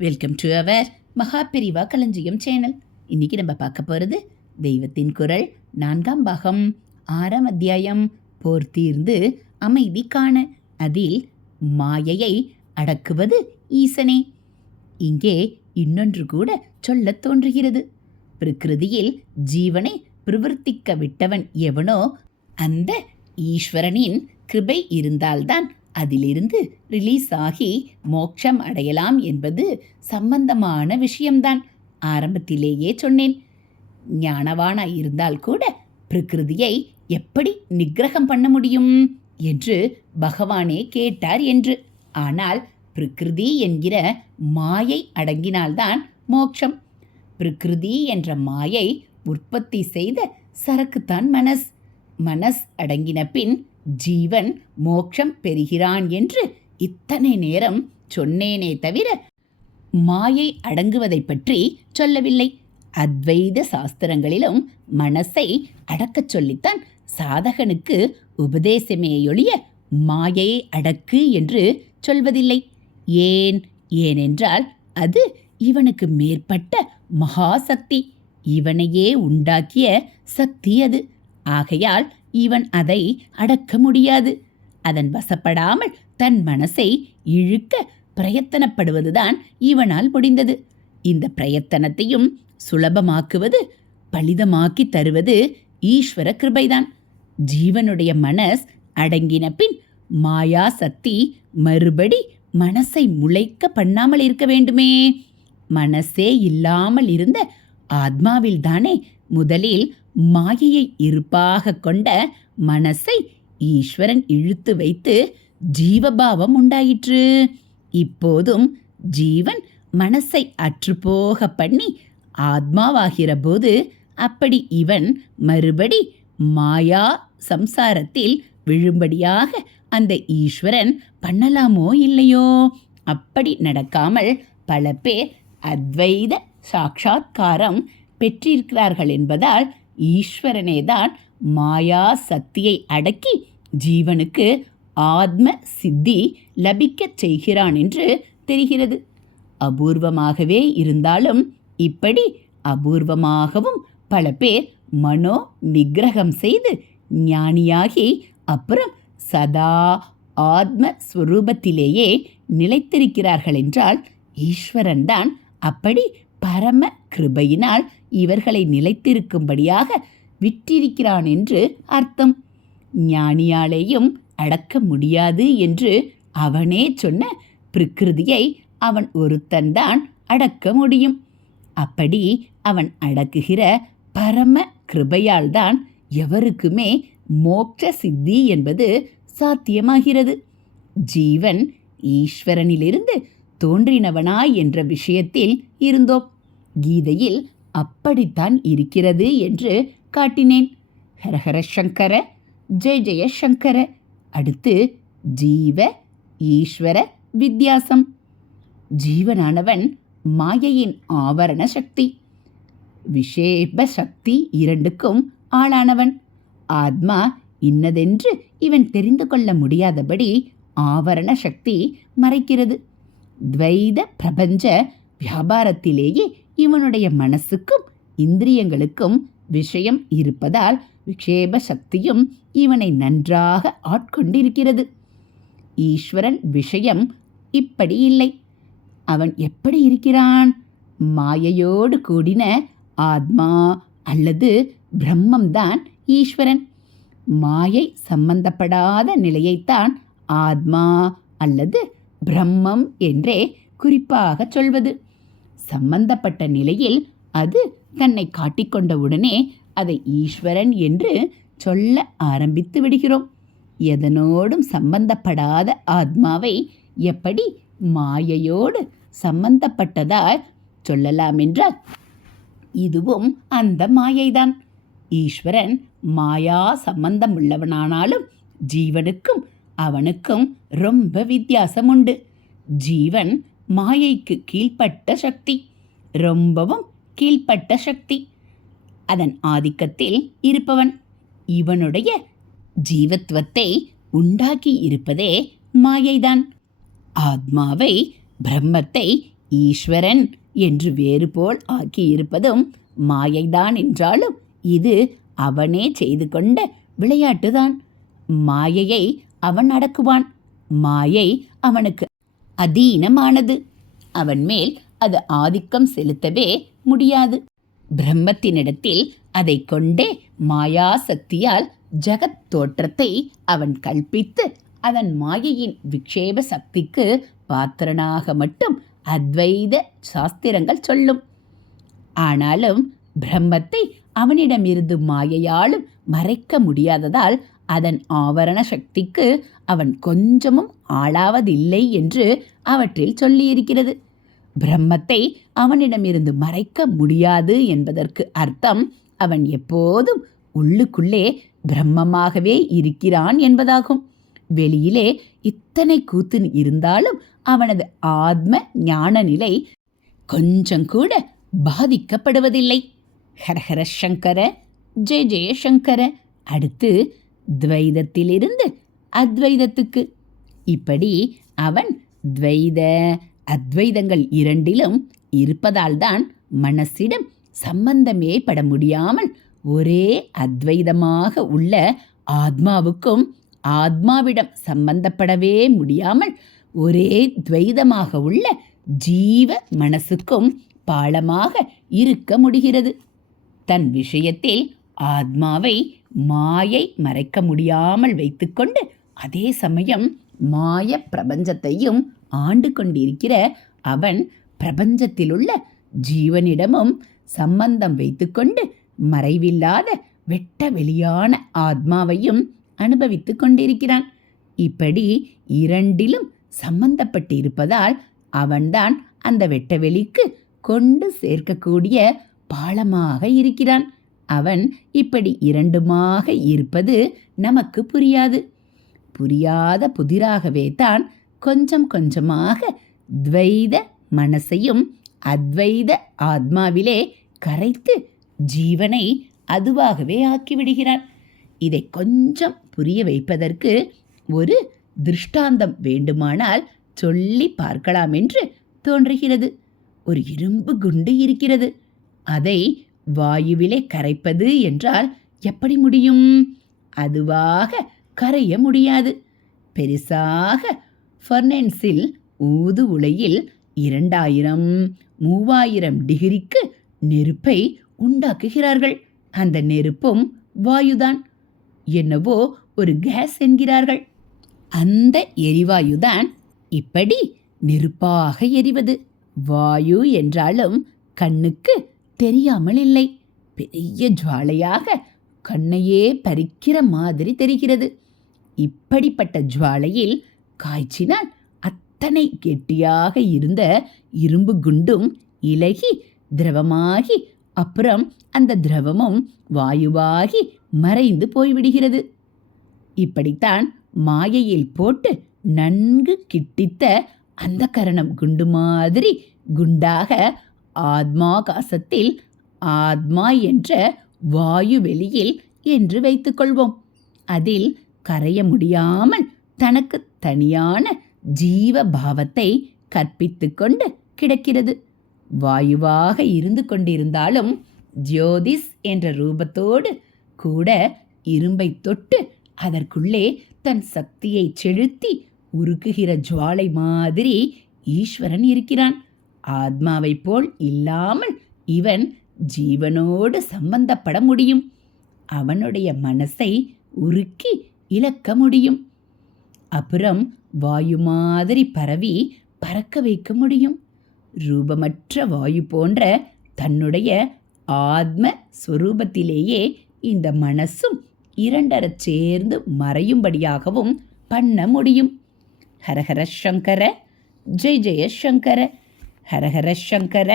Welcome to our Maha Periyava களஞ்சியம் channel. இன்னைக்கு நம்ம பார்க்க போகிறது தெய்வத்தின் குரல் 4ஆம் பாகம் 6ஆம் அத்தியாயம் போர் தீர்ந்து அமைதி காண. அதில் மாயையை அடக்குவது ஈசனே. இங்கே இன்னொன்று கூட சொல்ல தோன்றுகிறது. பிரகிருதியில் ஜீவனை பிரவர்த்திக்க விட்டவன் எவனோ அந்த ஈஸ்வரனின் கிருபை இருந்தால்தான் அதிலிருந்து ரிலீஸ் ஆகி மோட்சம் அடையலாம் என்பது சம்பந்தமான விஷயம்தான். ஆரம்பத்திலேயே சொன்னேன், ஞானவானாய் இருந்தால் கூட பிரகிருதியை எப்படி நிகிரகம் பண்ண முடியும் என்று பகவானே கேட்டார் என்று. ஆனால் பிரகிருதி என்கிற மாயை அடங்கினால்தான் மோட்சம். பிரகிருதி என்ற மாயை உற்பத்தி செய்த சரக்குத்தான் மனஸ். மனஸ் அடங்கின பின் ஜீவன் மோட்சம் பெறுகிறான் என்று இத்தனை நேரம் சொன்னேனே தவிர மாயை அடங்குவதை பற்றி சொல்லவில்லை. அத்வைத சாஸ்திரங்களிலும் மனசை அடக்கச் சொல்லித்தான் சாதகனுக்கு உபதேசமேயொழிய மாயை அடக்கு என்று சொல்வதில்லை. ஏனென்றால் அது இவனுக்கு மேற்பட்ட மகாசக்தி, இவனையே உண்டாக்கிய சக்தி அது. ஆகையால் இவன் அதை அடக்க முடியாது. அதன் வசப்படாமல் தன் மனசை இழுக்க பிரயத்தனப்படுவதுதான் இவனால் முடிந்தது. இந்த பிரயத்தனத்தையும் சுலபமாக்குவது, பலிதமாக்கி தருவது ஈஸ்வர கிருபைதான். ஜீவனுடைய மனஸ் அடங்கின பின் மாயா சக்தி மறுபடி மனசை முளைக்க பண்ணாமல் இருக்க வேண்டுமே. மனசே இல்லாமல் இருந்த ஆத்மாவில்தானே முதலில் மாயையை இருப்பாக கொண்ட மனசை ஈஸ்வரன் இழுத்து வைத்து ஜீவபாவம் உண்டாயிற்று. இப்போதும் ஜீவன் மனசை அற்றுப்போக பண்ணி ஆத்மாவாகிற போது அப்படி இவன் மறுபடி மாயா சம்சாரத்தில் விழும்படியாக அந்த ஈஸ்வரன் பண்ணலாமோ இல்லையோ? அப்படி நடக்காமல் பல பேர் அத்வைத சாட்சாத்காரம் பெற்றிருக்கிறார்கள் என்பதால் ஈஸ்வரனேதான் மாயா சக்தியை அடக்கி ஜீவனுக்கு ஆத்ம சித்தி லபிக்கச் செய்கிறான் என்று தெரிகிறது. அபூர்வமாகவே இருந்தாலும் இப்படி அபூர்வமாகவும் பல பேர் மனோ நிகிரகம் செய்து ஞானியாகி அப்புறம் சதா ஆத்ம ஸ்வரூபத்திலேயே நிலைத்திருக்கிறார்கள் என்றால் ஈஸ்வரன்தான் அப்படி பரம கிருபையினால் இவர்களை நிலைத்திருக்கும்படியாக விட்டிருக்கிறான் என்று அர்த்தம். ஞானியாலேயும் அடக்க முடியாது என்று அவனே சொன்ன பிரகிருதியை அவன் ஒருத்தன்தான் அடக்க முடியும். அப்படி அவன் அடக்குகிற பரம கிருபையால்தான் எவருக்குமே மோட்ச சித்தி என்பது சாத்தியமாகிறது. ஜீவன் ஈஸ்வரனிலிருந்து தோன்றினவனாய் என்ற விஷயத்தில் இருந்தோம். கீதையில் அப்படித்தான் இருக்கிறது என்று காட்டினேன். ஹரஹர சங்கர, ஜெய ஜெய சங்கர. அடுத்து ஜீவ ஈஸ்வர வித்தியாசம். ஜீவனானவன் மாயையின் ஆவரண சக்தி, விஷேப சக்தி இரண்டுக்கும் ஆளானவன். ஆத்மா இன்னதென்று இவன் தெரிந்து கொள்ள முடியாதபடி ஆவரண சக்தி மறைக்கிறது. துவைத பிரபஞ்ச வியாபாரத்திலேயே இவனுடைய மனசுக்கும் இந்திரியங்களுக்கும் விஷயம் இருப்பதால் விஷேப சக்தியும் இவனை நன்றாக ஆட்கொண்டிருக்கிறது. ஈஸ்வரன் விஷயம் இப்படி இல்லை. அவன் எப்படி இருக்கிறான்? மாயையோடு கூடின ஆத்மா அல்லது பிரம்மம்தான் ஈஸ்வரன். மாயை சம்பந்தப்படாத நிலையைத்தான் ஆத்மா அல்லது பிரம்மம் என்றே குறிப்பாக சொல்வது. சம்பந்தப்பட்ட நிலையில் அது தன்னை காட்டிக்கொண்டவுடனே அதை ஈஸ்வரன் என்று சொல்ல ஆரம்பித்து விடுகிறோம். எதனோடும் சம்பந்தப்படாத ஆத்மாவை எப்படி மாயையோடு சம்பந்தப்பட்டதாய் சொல்லலாம் என்றால் இதுவும் அந்த மாயைதான். ஈஸ்வரன் மாயா சம்பந்தம் உள்ளவனானாலும் ஜீவனுக்கும் அவனுக்கும் ரொம்ப வித்தியாசம் உண்டு. ஜீவன் மாயைக்கு கீழ்ப்பட்ட சக்தி, ரொம்பவும் கீழ்ப்பட்ட சக்தி. அதன் ஆதிக்கத்தில் இருப்பவன். இவனுடைய ஜீவத்துவத்தை உண்டாக்கி இருப்பதே மாயைதான். ஆத்மாவை பிரம்மத்தை ஈஸ்வரன் என்று வேறு போல் ஆக்கியிருப்பதும் மாயைதான் என்றாலும் இது அவனே செய்து கொண்ட விளையாட்டுதான். மாயையை அவன் அடக்குவான். மாயை அவனுக்கு அதீனமானது. அவன் மேல் அது ஆதிக்கம் செலுத்தவே முடியாது. பிரம்மத்தினிடத்தில் அதை கொண்டே மாயா சக்தியால் ஜகத் தோற்றத்தை அவன் கல்பித்து அதன் மாயையின் விக்ஷேப சக்திக்கு பாத்திரனாக மட்டும் அத்வைத சாஸ்திரங்கள் சொல்லும். ஆனாலும் பிரம்மத்தை அவனிடமிருந்து மாயையாலும் மறைக்க முடியாததால் அதன் ஆவரண சக்திக்கு அவன் கொஞ்சமும் ஆளாவதில்லை என்று அவற்றில் சொல்லியிருக்கிறது. பிரம்மத்தை அவனிடமிருந்து மறைக்க முடியாது என்பதற்கு அர்த்தம் அவன் எப்போதும் உள்ளுக்குள்ளே பிரம்மமாகவே இருக்கிறான் என்பதாகும். வெளியிலே இத்தனை கூத்து இருந்தாலும் அவனது ஆத்ம ஞான நிலை கொஞ்சம் கூட பாதிக்கப்படுவதில்லை. ஹரஹர சங்கர, ஜெய ஜெயசங்கர. அடுத்து துவைதத்திலிருந்து அத்வைதத்துக்கு. இப்படி அவன் துவைத அத்வைதங்கள் இரண்டிலும் இருப்பதால்தான் மனசிடம் சம்பந்தமே பட முடியாமல் ஒரே அத்வைதமாக உள்ள ஆத்மாவுக்கும் ஆத்மாவிடம் சம்பந்தப்படவே முடியாமல் ஒரே துவைதமாக உள்ள ஜீவ மனசுக்கும் பாலமாக இருக்க முடிகிறது. தன் விஷயத்தில் ஆத்மாவை மாயை மறைக்க முடியாமல் வைத்துக்கொண்டு அதே சமயம் மாய பிரபஞ்சத்தையும் ஆண்டு கொண்டிருக்கிற அவன் பிரபஞ்சத்திலுள்ள ஜீவனிடமும் சம்பந்தம் வைத்துக்கொண்டு மறைவில்லாத வெட்ட வெளியான ஆத்மாவையும் அனுபவித்து கொண்டிருக்கிறான். இப்படி இரண்டிலும் சம்பந்தப்பட்டு இருப்பதால் அவன்தான் அந்த வெட்டவெளிக்கு கொண்டு சேர்க்கக்கூடிய பாலமாக இருக்கிறான். அவன் இப்படி இரண்டுமாக இருப்பது நமக்கு புரியாது. புரியாத புதிராகவே தான் கொஞ்சம் கொஞ்சமாக துவைத மனசையும் அத்வைத ஆத்மாவிலே கரைத்து ஜீவனை அதுவாகவே ஆக்கிவிடுகிறான். இதை கொஞ்சம் புரிய வைப்பதற்கு ஒரு திருஷ்டாந்தம் வேண்டுமானால் சொல்லி பார்க்கலாம் என்று தோன்றுகிறது. ஒரு இரும்பு குண்டு இருக்கிறது. அதை வாயுவிலே கரைப்பது என்றால் எப்படி முடியும்? அதுவாக கரைய முடியாது. பெருசாக ஃபர்னன்ஸில் ஊது உலையில் 2000-3000 டிகிரிக்கு நெருப்பை உண்டாக்குகிறார்கள். அந்த நெருப்பும் வாயுதான். என்னவோ ஒரு கேஸ் என்கிறார்கள். அந்த எரிவாயுதான் இப்படி நெருப்பாக எரிவது. வாயு என்றாலும் கண்ணுக்கு தெரியாமல் இல்லை. பெரிய ஜுவாலையாக கண்ணையே பறிக்கிற மாதிரி தெரிகிறது. இப்படிப்பட்ட ஜுவாலையில் காய்ச்சினால் அத்தனை கெட்டியாக இருந்த இரும்பு குண்டும் இலகி திரவமாகி அப்புறம் அந்த திரவமும் வாயுவாகி மறைந்து போய்விடுகிறது. இப்படித்தான் மாயையில் போட்டு நன்கு கிட்டித்த அந்த கரணம் குண்டு மாதிரி குண்டாக ஆத்மாகாசத்தில் ஆத்மா என்ற வாயு வெளியில் என்று வைத்துக்கொள்வோம். அதில் கரைய முடியாமல் தனக்கு தனியான ஜீவ பாவத்தை கற்பித்து கொண்டு கிடக்கிறது. வாயுவாக இருந்து கொண்டிருந்தாலும் ஜோதிஸ் என்ற ரூபத்தோடு கூட இரும்பை தொட்டு அதற்குள்ளே தன் சக்தியை செலுத்தி உருக்குகிற ஜுவாலை மாதிரி ஈஸ்வரன் இருக்கிறான். ஆத்மாவை போல் இல்லாமல் இவன் ஜீவனோடு சம்பந்தப்பட முடியும். அவனுடைய மனசை உருக்கி இழக்க முடியும். அப்புறம் வாயு மாதிரி பரவி பறக்க வைக்க முடியும். ரூபமற்ற வாயு போன்ற தன்னுடைய ஆத்ம ஸ்வரூபத்திலேயே இந்த மனசும் இரண்டரச் சேர்ந்து மறையும்படியாகவும் பண்ண முடியும். ஹரஹர சங்கர, ஜெய ஜெய சங்கர. ஹரஹர சங்கர,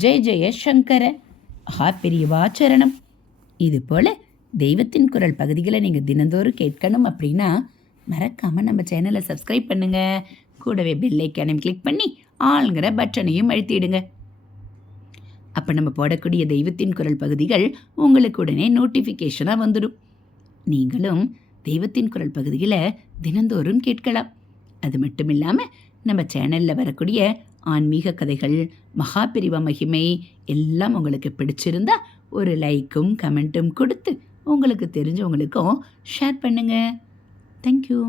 ஜெய ஜெய சங்கர. பெரியவாச்சரணம். இதுபோல் தெய்வத்தின் குரல் பகுதிகளை நீங்கள் தினந்தோறும் கேட்கணும் அப்படின்னா மறக்காமல் நம்ம சேனலை சப்ஸ்கிரைப் பண்ணுங்கள். கூடவே பெல் ஐக்கானையும் கிளிக் பண்ணி ஆளுங்கிற பட்டனையும் அழுத்திடுங்க. அப்போ நம்ம போடக்கூடிய தெய்வத்தின் குரல் பகுதிகள் உங்களுக்கு உடனே நோட்டிஃபிகேஷனாக வந்துடும். நீங்களும் தெய்வத்தின் குரல் பகுதிகளை தினந்தோறும் கேட்கலாம். அது மட்டும் இல்லாமல் நம்ம சேனலில் வரக்கூடிய ஆன்மீக கதைகள், மகாபெரிவா மகிமை எல்லாம் உங்களுக்கு பிடிச்சிருந்தா ஒரு லைக்கும் கமெண்ட்டும் கொடுத்து உங்களுக்கு தெரிஞ்சவங்களுக்கும் ஷேர் பண்ணுங்க. தேங்க்யூ.